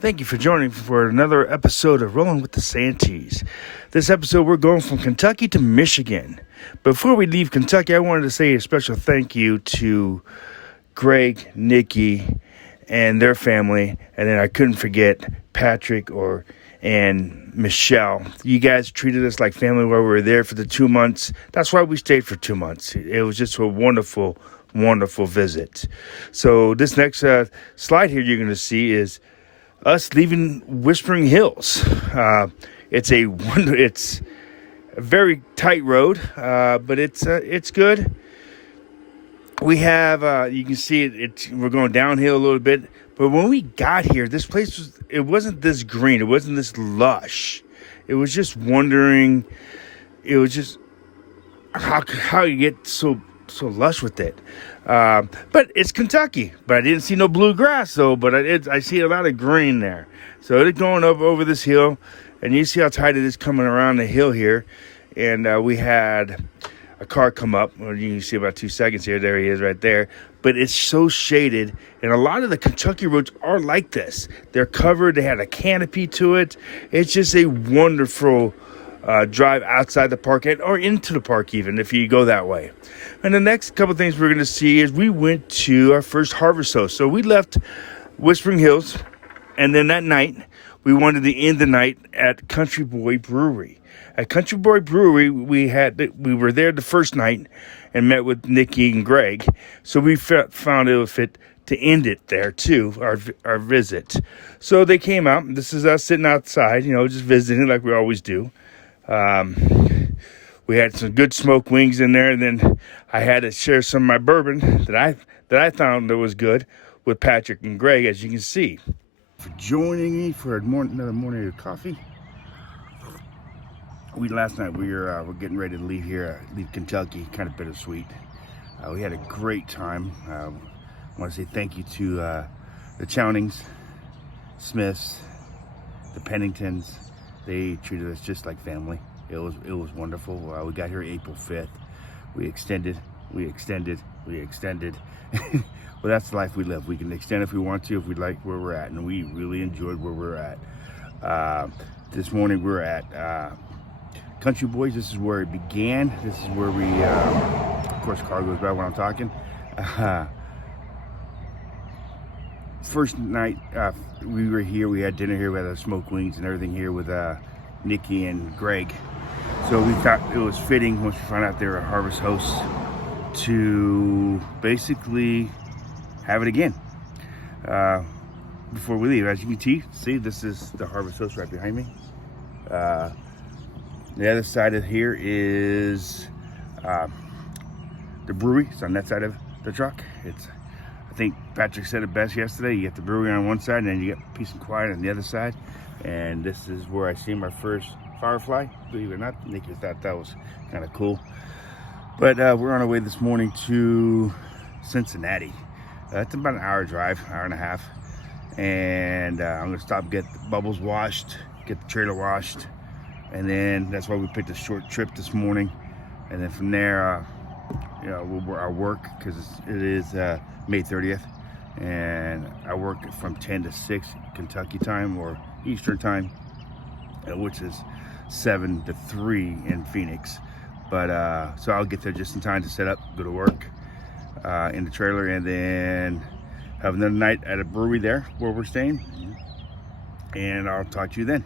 Thank you for joining for another episode of Rolling with the Santees. This episode, we're going from Kentucky to Michigan. Before we leave Kentucky, I wanted to say a special thank you to Greg, Nikki, and their family. And then I couldn't forget Patrick and Michelle. You guys treated us like family while we were there for the 2 months. That's why we stayed for 2 months. It was just a wonderful, wonderful visit. So this next slide here you're going to see is us leaving Whispering Hills. It's a very tight road, but it's good. We have you can see we're going downhill a little bit, but when we got here, this place wasn't this green, it wasn't this lush. It was just wondering, it was just how you get so lush with it. But it's Kentucky. But I didn't see no bluegrass though. But I see a lot of green there. So it's going up over this hill, and you see how tight it is coming around the hill here. And we had a car come up. Well, you can see about 2 seconds here. There he is, right there. But it's so shaded, and a lot of the Kentucky roads are like this. They're covered. They had a canopy to it. It's just a wonderful drive outside the park or into the park even if you go that way. And the next couple things we're going to see is we went to our first harvest host. So we left Whispering Hills, and then that night we wanted to end the night at Country Boy Brewery. At Country Boy Brewery, we were there the first night and met with Nikki and Greg. So we found it would fit to end it there too, our visit. So they came out. This is us sitting outside, just visiting like we always do. We had some good smoked wings in there, and then I had to share some of my bourbon that I found that was good with Patrick and Greg, as you can see. For joining me for another morning of coffee. Last night we're getting ready to leave Kentucky, kind of bittersweet. We had a great time. I want to say thank you to the Chownings, Smiths, the Penningtons. They treated us just like family. It was wonderful. We got here April 5th. We extended. Well, that's the life we live. We can extend if we want to, if we like where we're at, and we really enjoyed where we're at. This morning we're at Country Boys. This is where it began. This is where we, of course, car goes by when I'm talking. First night we were here, we had dinner here, we had our smoked wings and everything here with Nikki and Greg. So we thought it was fitting, once we found out they were a harvest host, to basically have it again before we leave. As you can see, this is the harvest host right behind me. The other side of here is the brewery. It's on that side of the truck. I think Patrick said it best yesterday. You get the brewery on one side, and then you get peace and quiet on the other side. And this is where I see my first firefly. Believe it or not, Nikki thought that was kind of cool. But we're on our way this morning to Cincinnati. It's about an hour drive, hour and a half. And I'm going to stop and get the bubbles washed, get the trailer washed. And then that's why we picked a short trip this morning. And then from there, our work, because it is May 30th, and I work from 10 to 6 Kentucky time or Eastern time, which is 7 to 3 in Phoenix. But so I'll get there just in time to set up, go to work in the trailer, and then have another night at a brewery there where we're staying. And I'll talk to you then.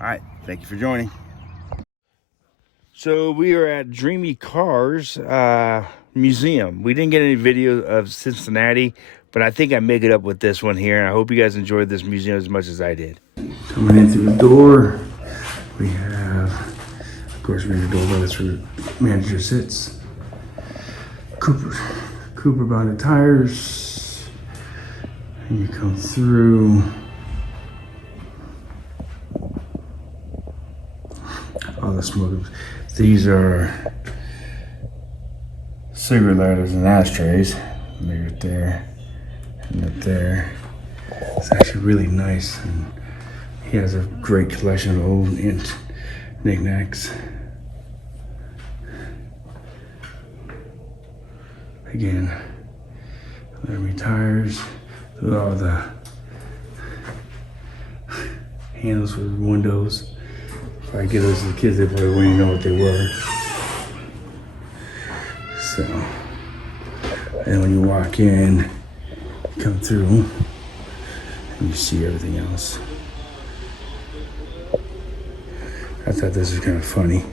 All right, thank you for joining. So we are at Dreamy Cars Museum. We didn't get any video of Cincinnati, but I think I make it up with this one here. And I hope you guys enjoyed this museum as much as I did. Coming in through the door, we have, of course, we're in the door where the manager sits. Cooper bonded tires. And you come through. All the smokers. These are cigarette lighters and ashtrays. They're right there and up there. It's actually really nice, and he has a great collection of old knickknacks. Again, Laramie tires. All the Handles for windows. If I get those to the kids, they probably wouldn't even know what they were. So, and when you walk in, come through, and you see everything else. I thought this was kind of funny.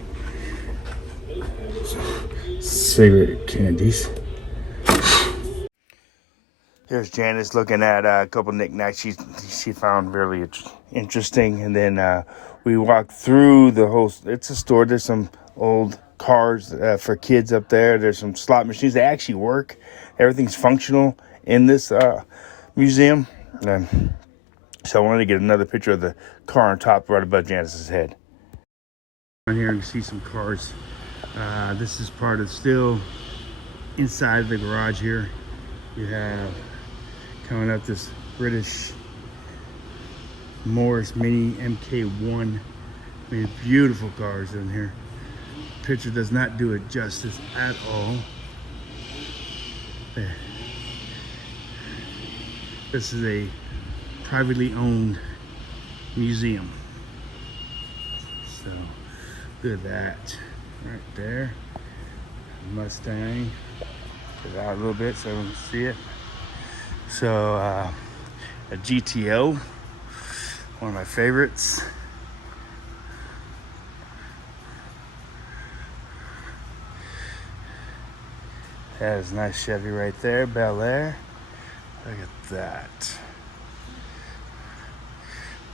Cigarette candies. Here's Janice looking at a couple knickknacks she found really interesting, and then we walked through the whole. It's a store. There's some old cars for kids up there. There's some slot machines. They actually work. Everything's functional in this museum. So I wanted to get another picture of the car on top right above Janice's head. Down here you see some cars. This is part of still inside the garage here. You have coming up this British Morris Mini MK1. I mean, beautiful cars in here. Picture does not do it justice at all. There. This is a privately owned museum. So, look at that right there. Mustang. Get it out a little bit so everyone can see it. So, a GTO, one of my favorites. That is a nice Chevy right there, Bel Air. Look at that.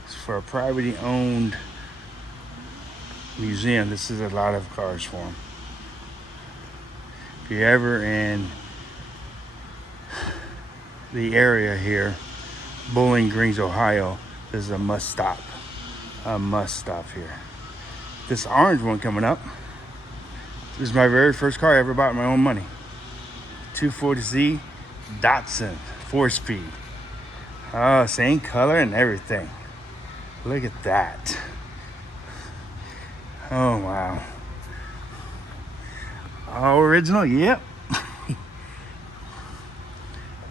It's for a privately owned museum. This is a lot of cars for them. If you're ever in the area here, Bowling Green, Ohio, this is a must stop. A must stop here. This orange one coming up. This is my very first car I ever bought with my own money. 240Z Datsun 4-speed. Oh, same color and everything. Look at that. Oh, wow. All original, yep.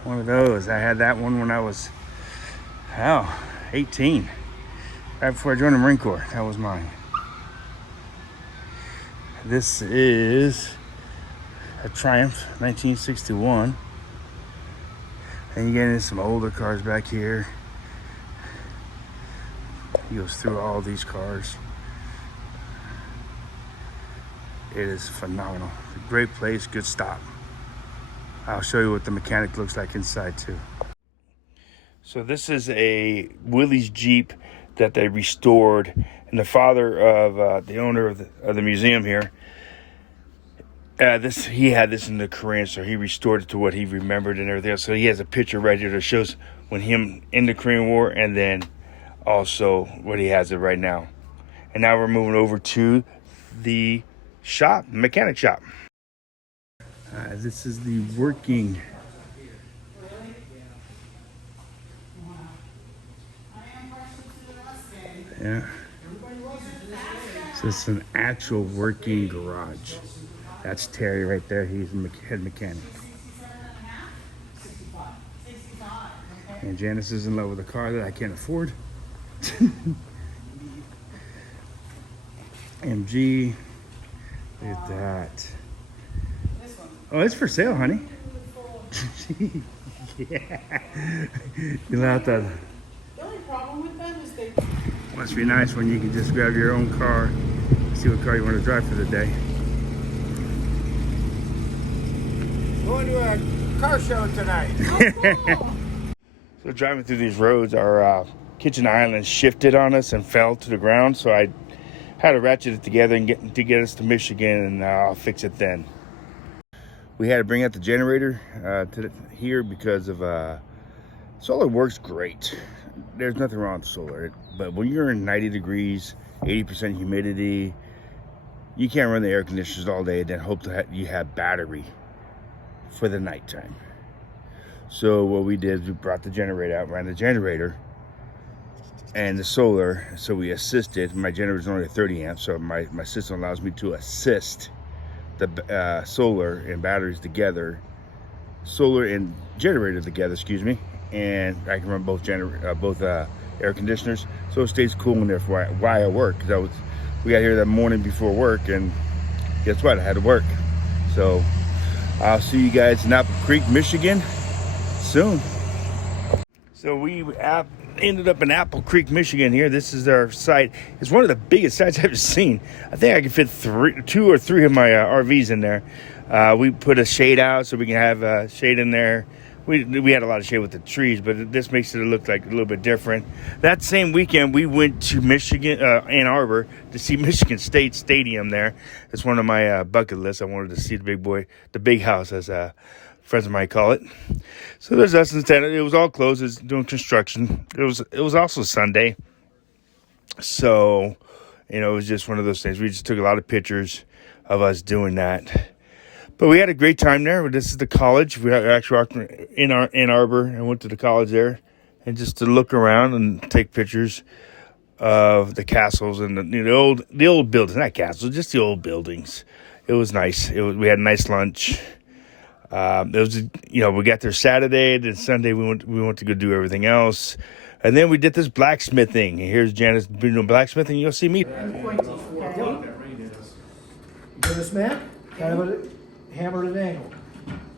One of those. I had that one when I was, 18. Right before I joined the Marine Corps. That was mine. This is a Triumph 1961. And you get into some older cars back here. He goes through all these cars. It is phenomenal. A great place, good stop. I'll show you what the mechanic looks like inside too. So this is a Willys Jeep that they restored, and the father of the owner of the museum here, he had this in the Korean, so he restored it to what he remembered and everything else. So he has a picture right here that shows when him in the Korean War, and then also what he has it right now. And now we're moving over to the shop, mechanic shop. This is the working yeah. So it's an actual working garage. That's Terry right there. He's the head mechanic. And Janice is in love with a car that I can't afford. MG. Look at that. Oh, it's for sale, honey. Yeah. You'll have to. The only problem with that is they. Must be nice when you can just grab your own car, see what car you want to drive for the day. Going to a car show tonight. So driving through these roads, our kitchen island shifted on us and fell to the ground. So I had to ratchet it together and get us to Michigan, and I'll fix it then. We had to bring out the generator here because of solar works great. There's nothing wrong with solar, but when you're in 90 degrees, 80% humidity, you can't run the air conditioners all day and then hope that you have battery for the nighttime. So what we did is we brought the generator out, ran the generator and the solar. So we assisted. My generator is only 30 amps, so my system allows me to assist the solar and batteries together, solar and generator together, excuse me, and I can run both air conditioners, so it stays cool in there for while I work. Cause we got here that morning before work, and guess what? I had to work. So I'll see you guys in Apple Creek, Michigan soon. So we ended up in Apple Creek, Michigan here. This is our site. It's one of the biggest sites I've ever seen. I think I can fit 2 or 3 of my RVs in there. We put a shade out so we can have shade in there. We had a lot of shade with the trees, but this makes it look like a little bit different. That same weekend, we went to Michigan, Ann Arbor, to see Michigan State Stadium there. It's one of my bucket lists. I wanted to see the big house, as friends of mine call it. So there's us instead. It was all closed. It's doing construction. It was also Sunday. So, it was just one of those things. We just took a lot of pictures of us doing that. But we had a great time there. This is the college. We actually walked in Ann Arbor and went to the college there, and just to look around and take pictures of the castles and the old buildings, not castles, just the old buildings. It was nice. We had a nice lunch. It was, we got there Saturday, then Sunday we went to go do everything else, and then we did this blacksmithing. And here's Janice doing blacksmithing. You'll see me. You get a smack? Kind of a hammer at an angle.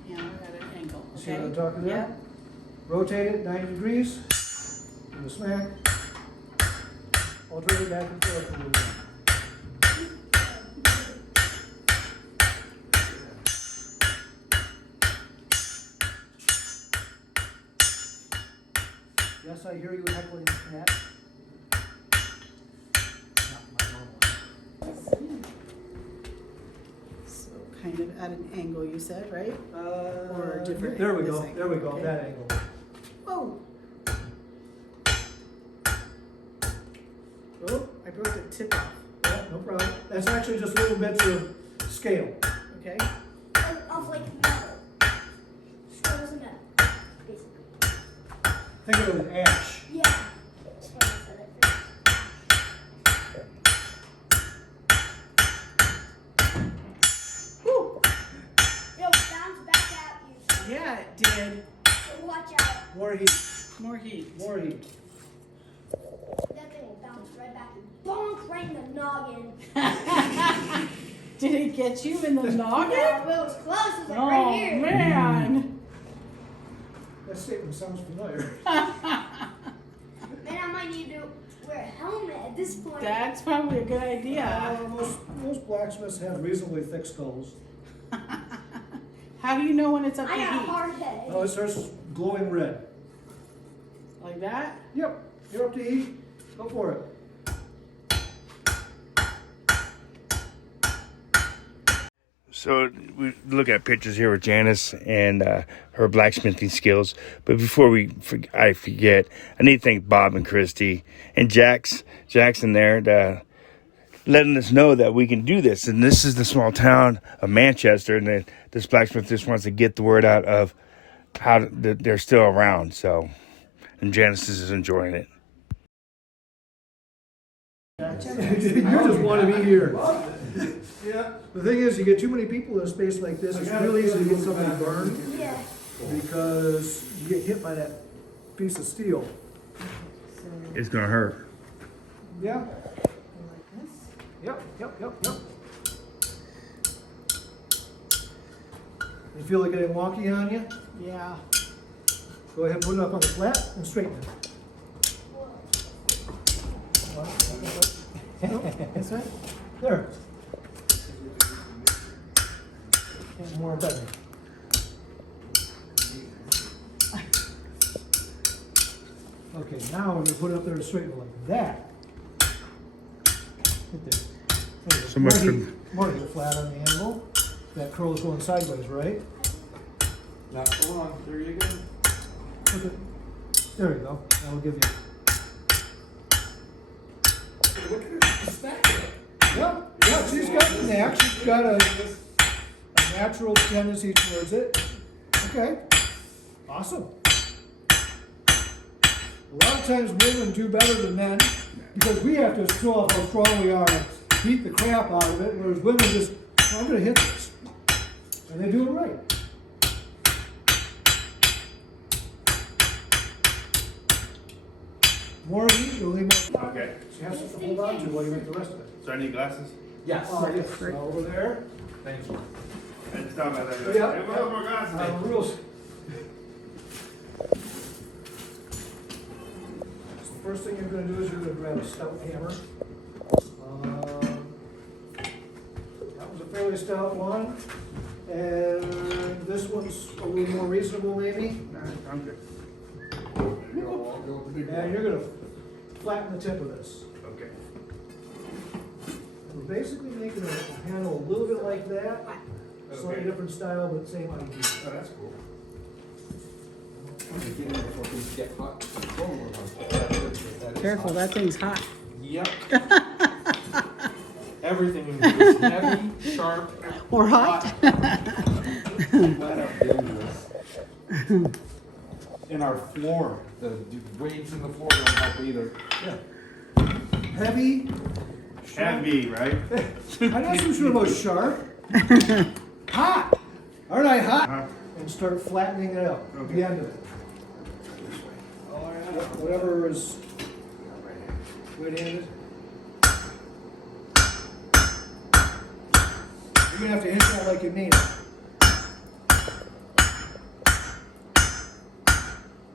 Hammer at an angle. See what I'm talking about? Yeah. Rotate it 90 degrees. Give a smack. Alternate back and forth a little bit. Yes, I hear you heckling that. So kind of at an angle, you said, right? Or different. There we this go. angle, There we go. okay. That angle. Whoa. Oh, I broke the tip off. Yeah, no problem. That's actually just little bits of scale. Okay. Of like metal. Scales of metal, basically. Think of it as ash. Yeah. That's what I said at first. Whew. It'll bounce back at you. So Yeah, it did. watch out. More heat. More heat. More heat. That thing will bounce right back and bonk right in the noggin. Did it get you in the noggin? Yeah, but it was close. It was like Oh, right here. man. That statement sounds familiar. Man, I might need to wear a helmet at this point. That's probably a good idea. Most blacksmiths have reasonably thick skulls. How do you know when it's up to I got a heat? hard head. Oh, it starts glowing red. Like that? Yep, you're up to heat. Go for it. So we look at pictures here with Janice and her blacksmithing skills. But before I forget, I need to thank Bob and Christy and Jackson there, letting us know that we can do this. And this is the small town of Manchester, and this blacksmith just wants to get the word out of how they're still around. So, and Janice is enjoying it. You just want to be here. Yeah. The thing is, you get too many people in a space like this, it's real easy to get somebody burned Yeah. because you get hit by that piece of steel. It's gonna hurt. Yeah. Like this? Yep. You feel like getting wonky on you? Yeah. Go ahead and put it up on the flat and straighten it. This way? There. And more better. Okay, now we're going to put it up there to straighten it like that. Right there. There you go. So much for- More to get flat on the angle. That curl is going sideways, right? Not so long. There you go. Okay. There you go. That'll give you. Look at her stack it. Yeah, she's got the knack. She's got a natural tendency towards it. Okay. Awesome. A lot of times women do better than men because we have to show off how strong we are and beat the crap out of it, whereas women just, oh, I'm going to hit this. And they do it right. More heat, you'll need more. Okay. So you have something to hold on to while you make the rest of it. So I need glasses? Yes. Yes, over there. Thank you. And stop at that. Yeah. Hey, what else more glasses? Rules. So the first thing you're gonna do is you're gonna grab a stout hammer. That was a fairly stout one. And this one's a little more reasonable maybe. Nah, I'm good. I'll go with the big And you're gonna flatten the tip of this. Okay. We're basically making a handle a little bit like that. Slightly Okay. different style, but same idea. Oh, that's cool. Get in before things get hot. Oh, that is Careful, hot. that thing's hot. Yep. Everything in here is heavy, sharp, Or hot? Glad I'm doing this. In our floor, the waves in the floor don't help either. Yeah. Heavy. Heavy, right? I'm not so sure about sharp. Hot. Aren't I hot? Uh-huh. And start flattening it out. Okay. The end of it. Whatever is right-handed. You're gonna have to hit that like you mean it.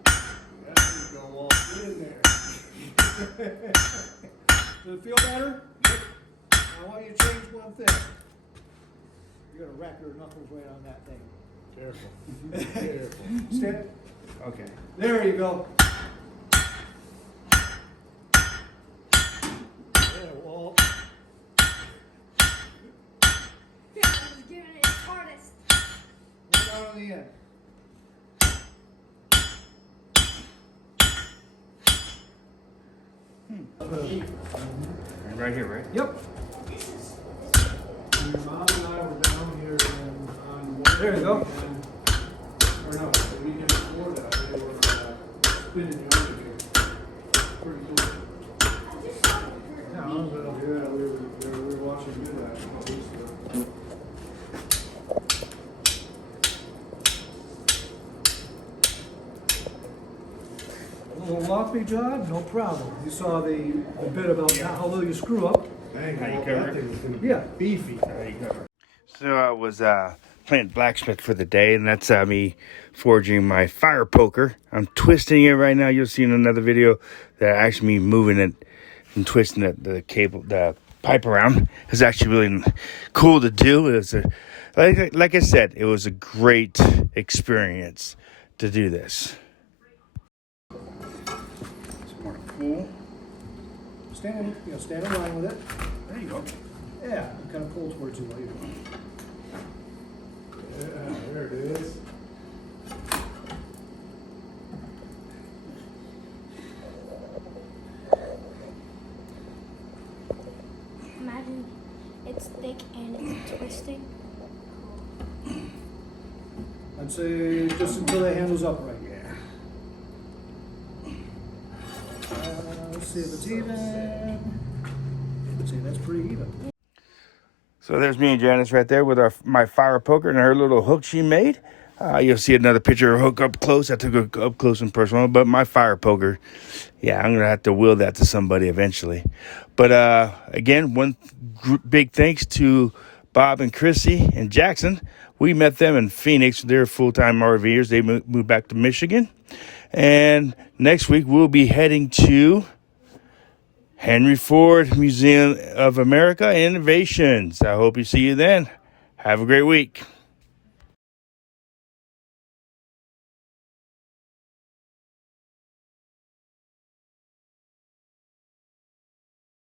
There you go, Walt. Get in there. Does it feel better? I want you to change one thing. You're gonna rack your knuckles right on that thing. Careful. Careful. Stand. Okay. There you go. There, Walt. Yeah, he's giving it his hardest. Right down on the end. Right here, right? Yep. Your mom and I were down here and on one There you go. weekend, or no, the weekend before that, they were spinning yard here. Pretty cool. Yeah, we were watching you do that. A little lofty job, no problem. You saw the bit about how little you screw up. Dang, How you all cover that it? thing was gonna be Yeah. beefy. So I was playing blacksmith for the day, and that's me forging my fire poker. I'm twisting it right now. You'll see in another video that actually me moving it and twisting the cable, the pipe around. It's actually really cool to do. It was like I said, it was a great experience to do this. Some more cool. Stand in line with it. There you go. Yeah, kind of pull towards you while you're doing it. Yeah, there it is. Imagine it's thick and it's twisting. I'd say just until the handle's upright. Let's see if it's even. Let's see, that's pretty even. So there's me and Janice right there with my fire poker and her little hook she made. You'll see another picture of her hook up close. I took her up close and personal. But my fire poker, yeah, I'm going to have to will that to somebody eventually. But again, one big thanks to Bob and Chrissy and Jackson. We met them in Phoenix. They're full-time RVers. They moved back to Michigan. And next week we'll be heading to Henry Ford Museum of America Innovations. I hope you see you then. Have a great week.